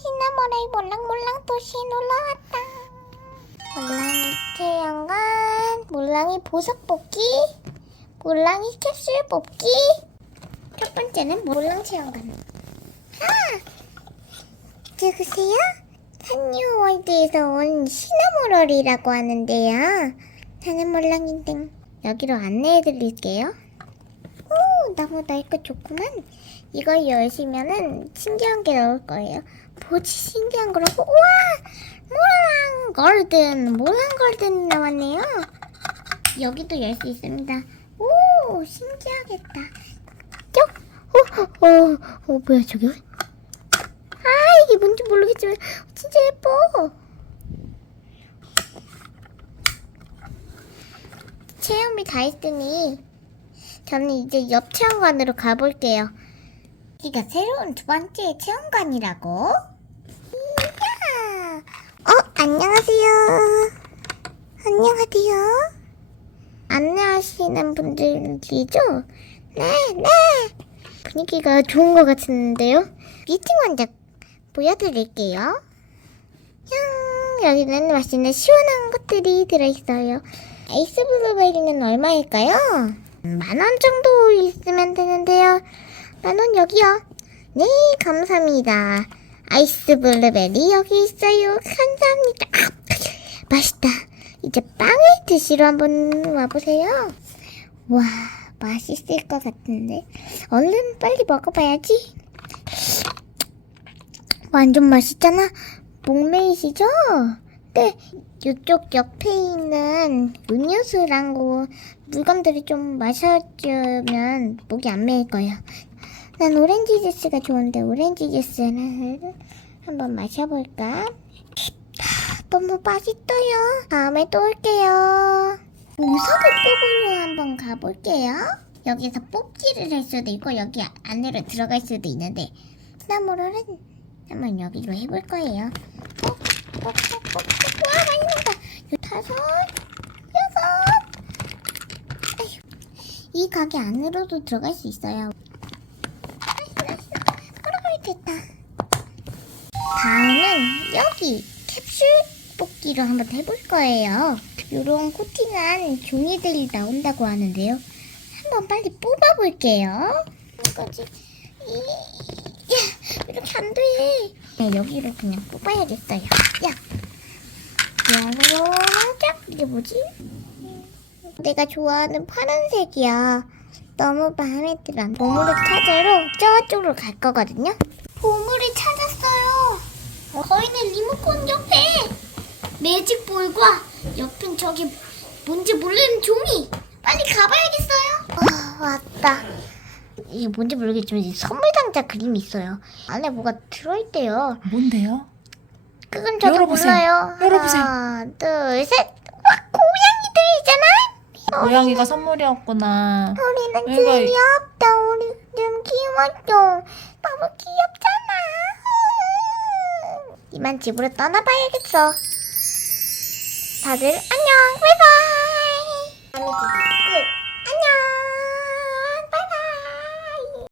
시나모라이 몰랑몰랑 도시에 놀러왔다. 몰랑이 체험관, 몰랑이 보석 뽑기, 몰랑이 캡슐 뽑기. 첫 번째는 몰랑 체험관. 아! 누구세요? 산유월드에서 온 시나모럴이라고 하는데요. 저는 몰랑인데 여기로 안내해드릴게요. 오, 너무 넓고 좋구만. 이걸 열시면은 신기한 게 나올 거예요. 뭐지 신기한 거라고? 우와! 몰랑 걸든, 몰랑 걸든 나왔네요. 여기도 열 수 있습니다. 오, 신기하겠다. 쪽? 어, 어, 어, 뭐야 저기? 아, 이게 뭔지 모르겠지만 진짜 예뻐. 체험이 다 했으니 저는 이제 옆 체험관으로 가볼게요. 여기가 새로운 두 번째 체험관이라고? 이야! 어, 안녕하세요. 안녕하세요. 안녕하시는 분들이죠? 네, 네. 분위기가 좋은 것 같은데요? 미팅 먼저 보여드릴게요. 양, 여기는 맛있는 시원한 것들이 들어있어요. 아이스 블루베리는 얼마일까요? 만 원 정도 있으면 되는데요. 만원 여기요. 네, 감사합니다. 아이스 블루베리 여기 있어요. 감사합니다. 아, 맛있다. 이제 빵을 드시러 한번 와보세요. 와, 맛있을 것 같은데. 얼른 빨리 먹어봐야지. 완전 맛있잖아. 목메이시죠? 네, 이쪽 옆에 있는 음료수랑 뭐 물건들이 좀 마셔주면 목이 안 메일 거예요. 난 오렌지 주스가 좋은데 오렌지 주스를 한번 마셔볼까? 아, 너무 맛있어요. 다음에 또 올게요. 보석을 뽑으러 한번 가볼게요. 여기서 뽑기를 할 수도 있고 여기 안으로 들어갈 수도 있는데 나무로는 한번 여기로 해볼 거예요. 뽁, 뽁, 뽁, 뽁, 뽁. 와 많이 나온다. 요 다섯, 여섯. 이 가게 안으로도 들어갈 수 있어요. 됐다. 다음은 여기 캡슐 뽑기로 한번 해볼 거예요. 요런 코팅한 종이들이 나온다고 하는데요. 한번 빨리 뽑아볼게요. 이거지. 이, 야, 이렇게 안 돼. 네, 여기로 그냥 뽑아야겠어요. 야. 쫙. 이게 뭐지? 내가 좋아하는 파란색이야. 너무 마음에 들어. 보물을 찾으러 저쪽으로 갈 거거든요. 보물을 찾았어요. 어, 거기는 리모컨 옆에 매직볼과 옆엔 저기 뭔지 모르는 종이. 빨리 가봐야겠어요. 아, 왔다. 이게 뭔지 모르겠지만 이 선물 상자 그림이 있어요. 안에 뭐가 들어있대요. 뭔데요? 그건 저도 열어보세요. 몰라요. 열어보세요. 하나, 둘, 셋. 와, 고양이들이잖아. 고양이가 선물이었구나. 우리는 귀엽다. 우리 좀 귀엽죠. 너무 귀엽잖아. 이만 집으로 떠나봐야겠어. 다들 안녕. 바이바이.